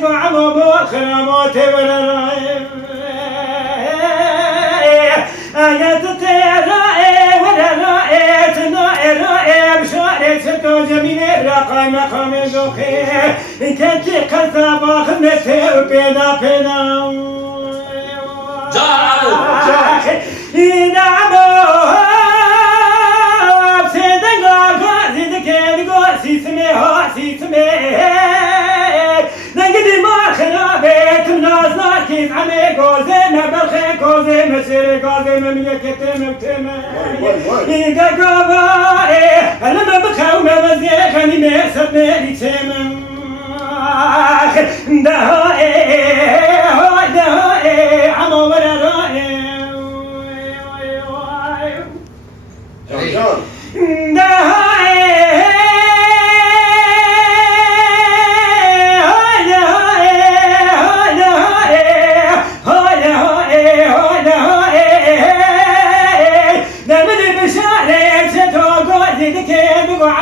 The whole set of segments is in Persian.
دقو عمو خرامات ورراي آيات تيراي ورراي تناي راي بشاري ستو جميل راقاي مقام زوخي كنت قصبا خمسي وبينا بينا نعمو سيسمي نقدي ما خرابت الناس ناكيز عمي قوزي مبلخي قوزي مسيري قوزي مميكتي مكتمي إذا قوائي أنا مبخو مبزي خاني ميسد ميري تيمم دهائي عمو ولا رائي دهائي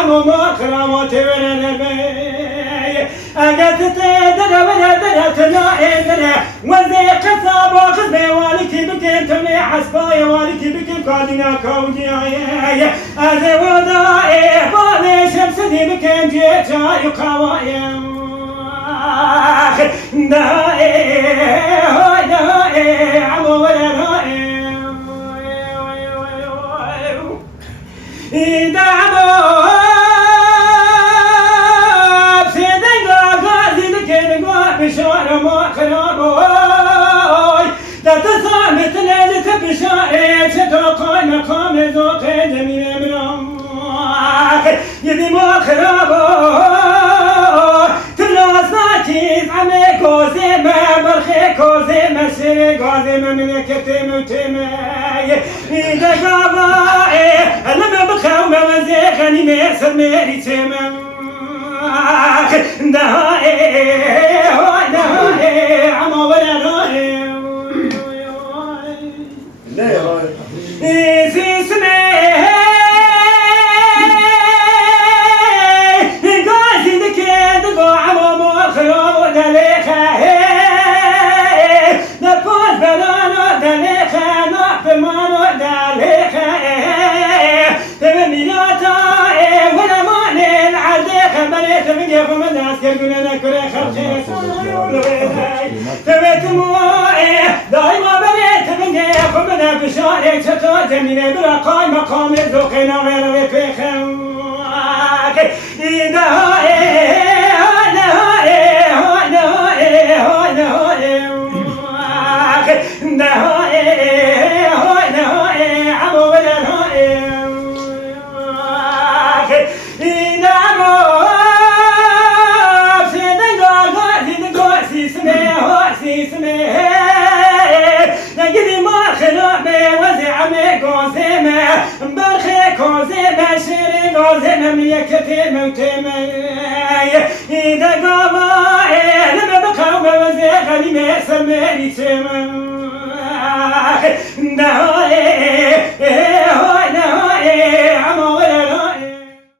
عمو مكرمات ورنبي أجت تدرى ولا درى تنائي وزي قصاب وخزبي والكي بكين تمي حسباي والكي بكين قادنا كودي أزي وضائي بالي شمسدي بكين جيتا يقاوائي دهائي عمو ولا رائي دعمو بشار ما خرابوي لا تصامت نادت بشاري ستوقع مقام ذوق جميل امرام يدي ما خرابوي تبلاس ناكيز عمي كوزي ما برخي كوزي مسيري كوزي مملكتي متمي إذا قابائي لما بخاو موزي خاني ميسر ميري تمم دهائي عمو ولا رائي سيسمي قاسي دكي دقو عمو مخيو دليخة نبوز بلانو دليخة نقف مانو دليخة تبنياتا ولا ماني العديخة بليت من يفهم الناس كرقنا نكري خرشي تبت موائي دايما بليت من يفهم بشاري شتو جميلة برقاي مقام ذوقنا غير وفيخم دهائي عمو ولا رائي سيسمي نقدي ما خلابي وزعمي قوزيمي برخي كوزيمي شيري قوزيمي ميكتي موتيمي إذا قابائي لما بقاو موزي غنيمي سميري تيمي دهائي